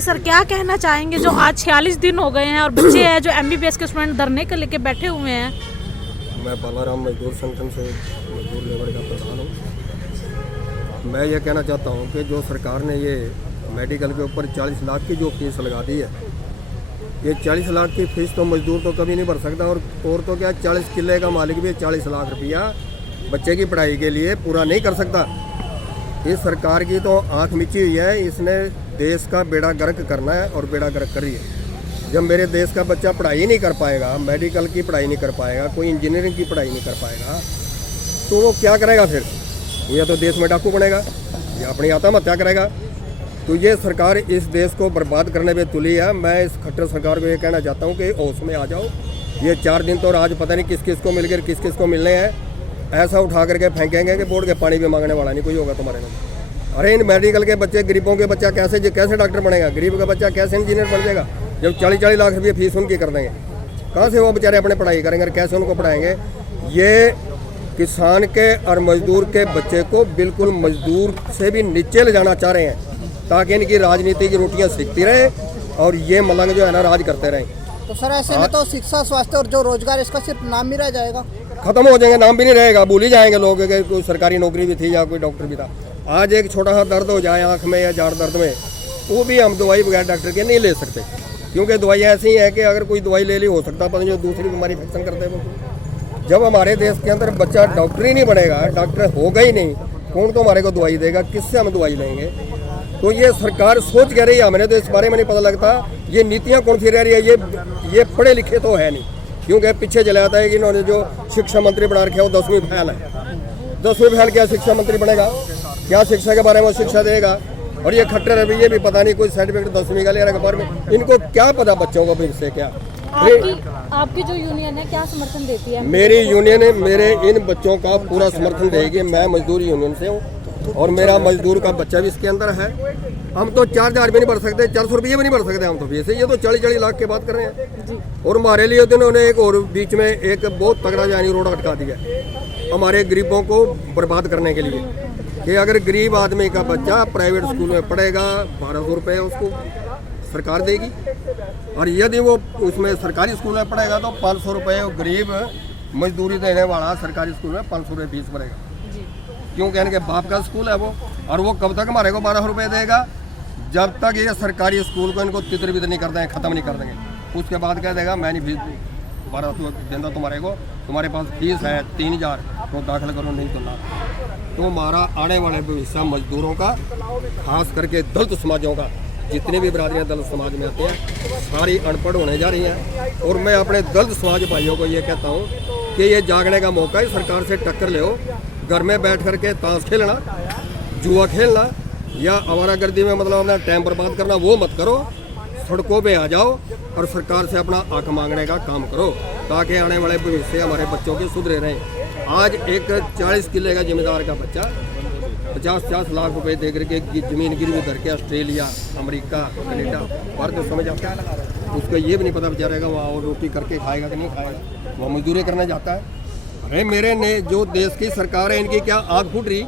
जी sir, क्या कहना चाहेंगे जो आज 46 दिन हो गए हैं और बच्चे हैं जो MBBS के स्टूडेंट धरने के लेके बैठे हुए हैं? मैं बालाराम मजदूर संगठन से मजदूर लेबर का प्रधान हूँ। मैं ये कहना चाहता हूँ कि जो सरकार ने ये मेडिकल के ऊपर 40 लाख की जो फीस लगा दी है, ये 40 लाख की फीस तो मजदूर तो कभी नहीं भर सकता, और तो क्या 40 किले का मालिक भी 40 लाख रुपया बच्चे की पढ़ाई के लिए पूरा नहीं कर सकता। इस सरकार की तो आँख मिची हुई है, इसने देश का बेड़ा गर्क करना है और बेड़ा गर्क कर रही है। जब मेरे देश का बच्चा पढ़ाई नहीं कर पाएगा, मेडिकल की पढ़ाई नहीं कर पाएगा, कोई इंजीनियरिंग की पढ़ाई नहीं कर पाएगा, तो वो क्या करेगा फिर? या तो देश में डाकू बनेगा या अपनी आत्महत्या करेगा। तो ये सरकार इस देश को बर्बाद करने पे तुली है। मैं इस खट्टर सरकार को ये कहना चाहता हूँ कि होश में आ जाओ। ये 4 दिन तो आज पता नहीं किस किस को मिल गए, किस किस को मिलने हैं। ऐसा उठा करके फेंकेंगे कि बोर्ड के पानी भी मांगने वाला नहीं कोई होगा तुम्हारे में। अरे इन मेडिकल के बच्चे, गरीबों के बच्चा कैसे डॉक्टर बनेगा? गरीब का बच्चा कैसे इंजीनियर बन जाएगा जब 40-40 लाख रुपये फीस उनकी कर देंगे? कहाँ से वो बेचारे अपने पढ़ाई करेंगे और कैसे उनको पढ़ाएंगे? ये किसान के और मजदूर के बच्चे को बिल्कुल मजदूर से भी नीचे ले जाना चाह रहे हैं ताकि इनकी राजनीति की रोटियां सीखती रहे और ये मलंग जो है ना राज करते रहें। तो सर ऐसे में तो शिक्षा, स्वास्थ्य और जो रोजगार, इसका सिर्फ नाम ही रह जाएगा, खत्म हो जाएंगे, नाम भी नहीं रहेगा, भूल ही जाएंगे लोग कि कोई सरकारी नौकरी भी थी या कोई डॉक्टर भी था। आज एक छोटा सा दर्द हो जाए आँख में या जाड़ दर्द में, वो भी हम दवाई बगैर डॉक्टर के नहीं ले सकते, क्योंकि दवाई ऐसी है कि अगर कोई दवाई ले ली हो सकता पता नहीं जो दूसरी बीमारी फैक्शन करते हैं वो। जब हमारे देश के अंदर बच्चा डॉक्टर ही नहीं बनेगा, डॉक्टर होगा ही नहीं, कौन तो हमारे को दवाई देगा? किससे हम दवाई लेंगे? तो ये सरकार सोच कह रही है, हमें तो इस बारे में नहीं पता लगता ये नीतियाँ कौन सी रह रही है। ये पढ़े लिखे तो है नहीं, क्योंकि पीछे चला जाता है कि इन्होंने जो शिक्षा मंत्री बना रखे वो 10वीं फैल है। 10वीं फैल क्या शिक्षा मंत्री बनेगा? क्या शिक्षा के बारे में शिक्षा देगा? और ये खट्टर है, ये भी पता नहीं कोई सर्टिफिकेट 10वीं का ले रहा है बारे में, इनको क्या पता बच्चों को फिर से क्या। आपकी जो यूनियन है क्या समर्थन देती है? मेरी यूनियन मेरे इन बच्चों का पूरा समर्थन देगी। मैं मजदूर यूनियन से हूँ और मेरा मजदूर का बच्चा भी इसके अंदर है। हम तो 4000 भी नहीं भर सकते, 400 रुपये भी नहीं भर सकते हम तो फीस। ये तो 40-40 लाख की बात कर रहे हैं। और हमारे लिए तो इन्होंने एक और बीच में एक बहुत तगड़ा यानी रोड अटका दिया हमारे गरीबों को बर्बाद करने के लिए, कि अगर गरीब आदमी का बच्चा प्राइवेट स्कूल में पढ़ेगा 1200 रुपये उसको सरकार देगी, और यदि वो उसमें सरकारी स्कूल में पढ़ेगा तो 500 रुपये गरीब मजदूरी देने वाला सरकारी स्कूल में 500 रुपये फीस भरेगा। क्योंकि इनके बाप का स्कूल है वो, और वो कब तक हमारे को 1200 रुपये देगा? जब तक ये सरकारी स्कूल को इनको तितर बितर नहीं कर देंगे, ख़त्म नहीं कर देंगे। उसके बाद कह देगा मैं नहीं फीस 1200 देता तुम्हारे को, तुम्हारे पास फीस है 3000 तो दाखिल करो, नहीं तो ना। तो हमारा आने वाले भविष्य मजदूरों का, खास करके दलित समाजों का, जितने भी बरादरियाँ दलित समाज में आते हैं सारी अनपढ़ होने जा रही हैं। और मैं अपने दलित समाज भाइयों को ये कहता हूँ कि ये जागने का मौका है, सरकार से टक्कर ले। घर में बैठ करके ताश खेलना, जुआ खेलना या आवारागर्दी में मतलब अपना टाइम बर्बाद करना वो मत करो। सड़कों पे आ जाओ और सरकार से अपना हक मांगने का काम करो ताकि आने वाले भविष्य हमारे बच्चों के सुधरे रहें। आज एक 40 किले का जिम्मेदार का बच्चा 50-50 लाख रुपए दे करके ज़मीन गिरवी धर के ऑस्ट्रेलिया, अमेरिका, कनाडा, भारत देशों में जाता है। उसको ये भी नहीं पता बेचारेगा वहाँ वो रोटी करके खाएगा कि नहीं खाएगा, वह मजदूरी करने जाता है। अरे मेरे ने जो देश की सरकार है इनकी क्या आग फूट रही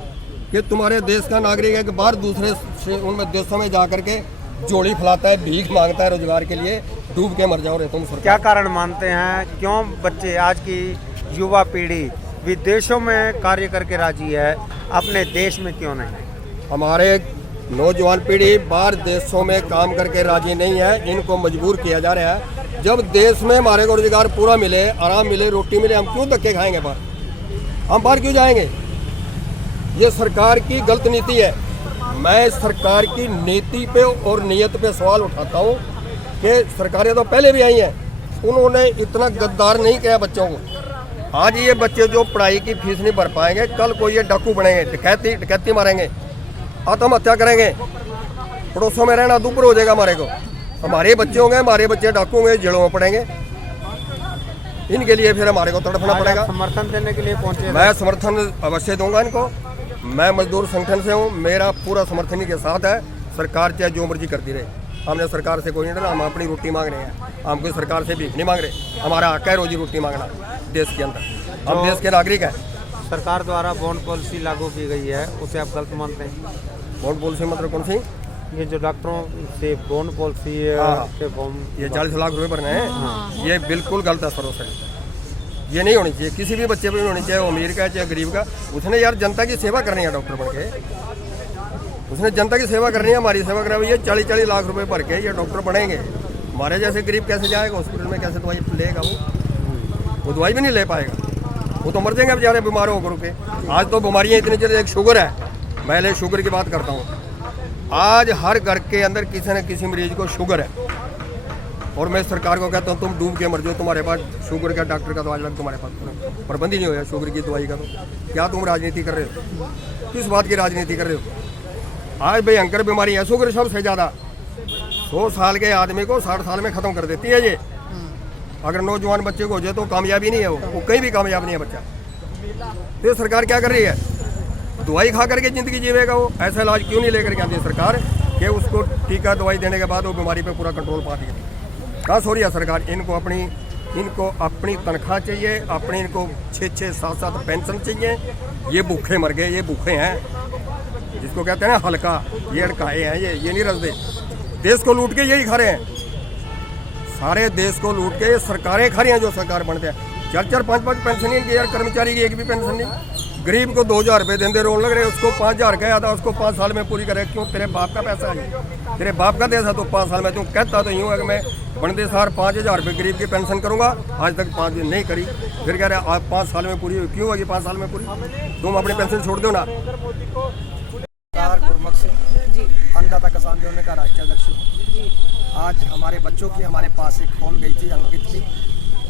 कि तुम्हारे देश का नागरिक है कि बाहर दूसरे उनमें देशों में जा करके जोड़ी फैलाता है, भीख मांगता है रोजगार के लिए, डूब के मर जाओ रे तुम। क्या कारण मानते हैं क्यों बच्चे, आज की युवा पीढ़ी विदेशों में कार्य करके राजी है, अपने देश में क्यों नहीं? हमारे नौजवान पीढ़ी बाहर देशों में काम करके राजी नहीं है, इनको मजबूर किया जा रहा है। जब देश में हमारे को रोजगार पूरा मिले, आराम मिले, रोटी मिले, हम क्यों धक्के खाएंगे बाहर? हम बाहर क्यों जाएंगे? ये सरकार की गलत नीति है। मैं सरकार की नीति पे और नीयत पे सवाल उठाता हूँ कि सरकारें तो पहले भी आई हैं, उन्होंने इतना गद्दार नहीं किया बच्चों को। आज ये बच्चे जो पढ़ाई की फीस नहीं भर पाएंगे, कल को ये डाकू बनेंगे, डकैती मारेंगे, आत्महत्या करेंगे, पड़ोसों में रहना दूपर हो जाएगा हमारे को। हमारे बच्चे होंगे, हमारे बच्चे डाकू होंगे, जेलों में पड़ेंगे, इनके लिए फिर हमारे को तड़पना पड़ेगा। समर्थन देने के लिए पहुंचे? मैं समर्थन अवश्य दूंगा इनको। मैं मजदूर संगठन से हूँ, मेरा पूरा समर्थन इनके साथ है। सरकार चाहे जो मर्जी करती रहे, हमने सरकार से कोई नहीं डरा। हम अपनी रोटी मांग रहे हैं, हम कोई सरकार से भीख नहीं मांग रहे। हमारा हक है रोजी रोटी मांगना देश के अंदर, हम देश के नागरिक हैं। सरकार द्वारा बॉन्ड पॉलिसी लागू की गई है, उसे आप गलत मानते हैं? बॉन्ड पॉलिसी मतलब कौन सी? ये जो डॉक्टरों से बोन पॉलिसी हाँ। के फॉर्म ये 40 लाख रुपए भरना है, ये बिल्कुल गलत है सर। ये नहीं होनी चाहिए, किसी भी बच्चे पे नहीं होनी चाहिए, अमीर का चाहे गरीब का। उसने यार जनता की सेवा करनी है, डॉक्टर बन के उसने जनता की सेवा करनी है, हमारी सेवा करा हुई है। 40 लाख रुपए भर के ये डॉक्टर बनेंगे। हमारे जैसे गरीब कैसे जाएगा हॉस्पिटल में, कैसे दवाई लेगा? वो दवाई भी नहीं ले पाएगा, वो तो मर जाएंगे बेचारे बीमार होकर के। आज तो बीमारियाँ इतनी चल, एक शुगर है, मैं ले शुगर की बात करता हूँ। आज हर घर के अंदर किसी न किसी मरीज को शुगर है, और मैं सरकार को कहता हूँ तुम डूब के मर जाओ, तुम्हारे पास शुगर का डॉक्टर का तो आज लग तुम्हारे पास प्रबंध ही नहीं होया शुगर की दवाई का। तो क्या तुम राजनीति कर रहे हो? किस बात की राजनीति कर रहे हो? आज भयंकर बीमारी है शुगर, सबसे ज़्यादा 100 साल के आदमी को 60 साल में ख़त्म कर देती है ये। अगर नौजवान बच्चे को हो जाए तो कामयाबी नहीं है, वो कहीं भी कामयाब नहीं है बच्चा। तो ये सरकार क्या कर रही है? दवाई खा करके ज़िंदगी जीवेगा वो। ऐसा इलाज क्यों नहीं लेकर के आती है सरकार कि उसको टीका दवाई देने के बाद वो बीमारी पे पूरा कंट्रोल पा दी? कहाँ सो रही है सरकार? इनको अपनी तनख्वाह चाहिए, अपनी इनको 6-6, 7-7 पेंशन चाहिए। ये भूखे मर गए, ये भूखे हैं, जिसको कहते हैं ना हल्का, ये अड़काए हैं, ये नहीं रसदे। देश को लूट के यही खा रहे हैं, सारे देश को लूट के सरकारें खा रही हैं। जो सरकार बनते हैं 4-4, 5-5 पेंशन नहीं इनके यार, कर्मचारी की एक भी पेंशन नहीं। गरीब को 2000 रुपये देंदे रोन लग रहे, उसको 5000 कहा था, उसको 5 साल में पूरी करे। क्यों? तेरे बाप का पैसा है, तेरे बाप का देश है, तो 5 साल में तू कहता तो यूँ है कि मैं बनते सार 5000 रुपये गरीब की पेंशन करूँगा, आज तक 5 दिन नहीं करी, फिर कह रहे आप 5 साल में पूरी हुई। क्यों होगी 5 साल में पूरी? तुम अपनी पेंशन छोड़ दो ना। गुरमुख सिंह, अन्नदाता किसान यूनियन का राष्ट्रीय अध्यक्ष हूँ। आज हमारे बच्चों की हमारे पास एक फोन गई थी, अंकित की,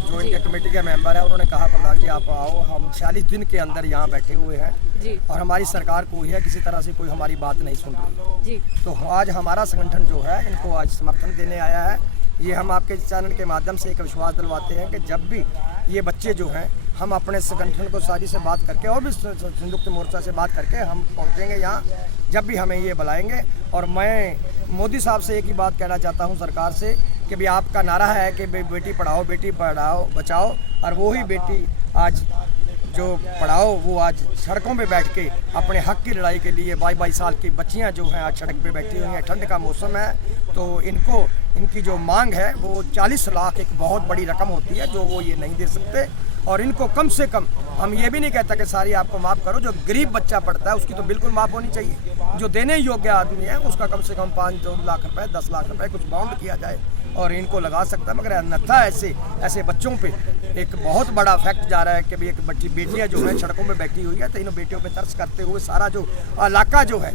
जो इनके कमेटी के मेंबर है। उन्होंने कहा प्रधान जी आप आओ, हम 46 दिन के अंदर यहाँ बैठे हुए हैं और हमारी सरकार कोई है किसी तरह से कोई हमारी बात नहीं सुन रही। तो आज हमारा संगठन जो है इनको आज समर्थन देने आया है। ये हम आपके चैनल के माध्यम से एक विश्वास दिलवाते हैं कि जब भी ये बच्चे जो हैं, हम अपने संगठन को सारी से बात करके और भी संयुक्त मोर्चा से बात करके हम पहुँचेंगे यहाँ, जब भी हमें ये बुलाएंगे। और मैं मोदी साहब से एक ही बात कहना चाहता हूँ सरकार से कि भाई आपका नारा है कि बेटी पढ़ाओ बचाओ, और वो ही बेटी आज जो पढ़ाओ वो आज सड़कों पे बैठ के अपने हक की लड़ाई के लिए 22 साल की बच्चियां जो हैं आज सड़क पे बैठी हुई हैं। ठंड का मौसम है तो इनकी जो मांग है वो 40 लाख एक बहुत बड़ी रकम होती है जो वो ये नहीं दे सकते। और इनको कम से कम, हम ये भी नहीं कहता कि सारी आपको माफ़ करो, जो गरीब बच्चा पढ़ता है उसकी तो बिल्कुल माफ़ होनी चाहिए। जो देने योग्य आदमी है उसका कम से कम 5-2 लाख रुपए, 10 लाख रुपए कुछ बाउंड किया जाए और इनको लगा सकता है। मगर अन्यथा ऐसे बच्चों पे एक बहुत बड़ा फैक्ट जा रहा है कि भाई एक बेटियाँ जो है सड़कों में बैठी हुई है, तो इन बेटियों पे तरस करते हुए सारा जो इलाका जो है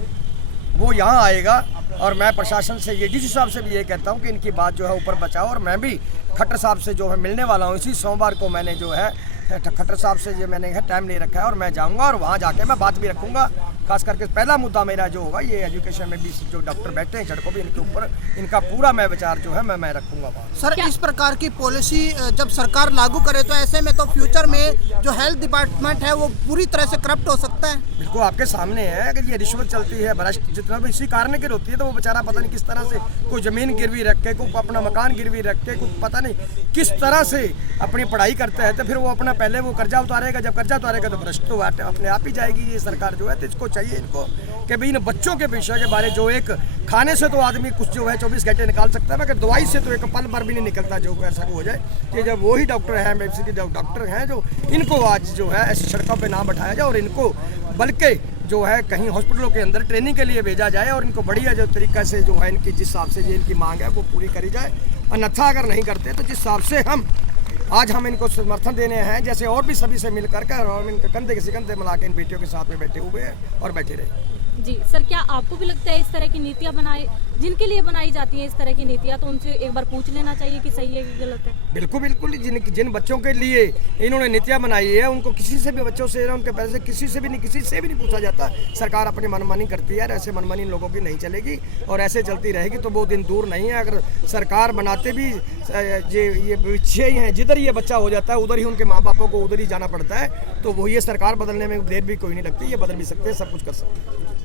वो यहाँ आएगा। और मैं प्रशासन से ये डीसी साहब से भी ये कहता हूँ कि इनकी बात जो है ऊपर बचाओ। और मैं भी खट्टर साहब से जो है मिलने वाला हूँ, इसी सोमवार को मैंने जो है खट्टर साहब से जो मैंने टाइम ले रखा है और मैं जाऊँगा और वहाँ जाके मैं बात भी रखूँगा। खास करके पहला मुद्दा मेरा जो होगा ये एजुकेशन में भी जो डॉक्टर बैठे हैं सड़कों पे, इनके ऊपर इनका पूरा मैं विचार जो है मैं रखूँगा वहाँ। सर, इस प्रकार की पॉलिसी जब सरकार लागू करे तो ऐसे में तो फ्यूचर में जो हेल्थ डिपार्टमेंट है वो पूरी तरह से करप्ट हो सकता है। बिल्कुल आपके सामने है कि ये रिश्वत चलती है, भ्रष्ट जितना भी इसी कारण की होती है। तो वो बेचारा पता नहीं किस तरह से कोई ज़मीन गिरवी रख के, कोई अपना मकान गिरवी रख के, कोई पता नहीं किस तरह से अपनी पढ़ाई करते हैं। तो फिर वो अपना पहले वो कर्जा उतारेगा, जब कर्जा उतारेगा तो भ्रष्ट तो अपने आप ही जाएगी ये सरकार जो है। तो इसको चाहिए इनको कि भाई इन बच्चों के विषय के बारे, जो एक खाने से तो आदमी कुछ जो है 24 घंटे निकाल सकता है, मगर दवाई से तो एक पल भर भी नहीं निकलता जो ऐसा हो जाए कि जब वही डॉक्टर हैं, मेडिसिन के डॉक्टर हैं, जो इनको आज जो है ऐसी सड़कों पे ना बैठाया जाए और इनको बल्कि जो है कहीं हॉस्पिटलों के अंदर ट्रेनिंग के लिए भेजा जाए और इनको बढ़िया जो तरीक़ा से जो है इनकी जिस हिसाब से ये इनकी मांग है वो पूरी करी जाए। अन्यथा अगर नहीं करते तो जिस हिसाब से आज हम इनको समर्थन देने हैं, जैसे और भी सभी से मिल कर और इनके कंधे से कंधे मिला के इन बेटियों के साथ में बैठे हुए हैं और बैठे रहे। जी सर, क्या आपको भी लगता है इस तरह की नीतियाँ जिनके लिए बनाई जाती हैं इस तरह की नीतियाँ, तो उनसे एक बार पूछ लेना चाहिए कि सही है कि गलत है? बिल्कुल बिल्कुल, जिन बच्चों के लिए इन्होंने नीतियाँ बनाई है उनको किसी से भी, बच्चों से, उनके पैसे से किसी से भी नहीं पूछा जाता। सरकार अपनी मनमानी करती है, ऐसे मनमानी इन लोगों की नहीं चलेगी और ऐसे चलती रहेगी तो वो दिन दूर नहीं है। अगर सरकार बनाते भी ये विषय हैं, जिधर ये बच्चा हो जाता है उधर ही उनके माँ बापों को उधर ही जाना पड़ता है, तो वो ये सरकार बदलने में देर भी कोई नहीं लगती, ये बदल भी सकते हैं, सब कुछ कर सकते हैं।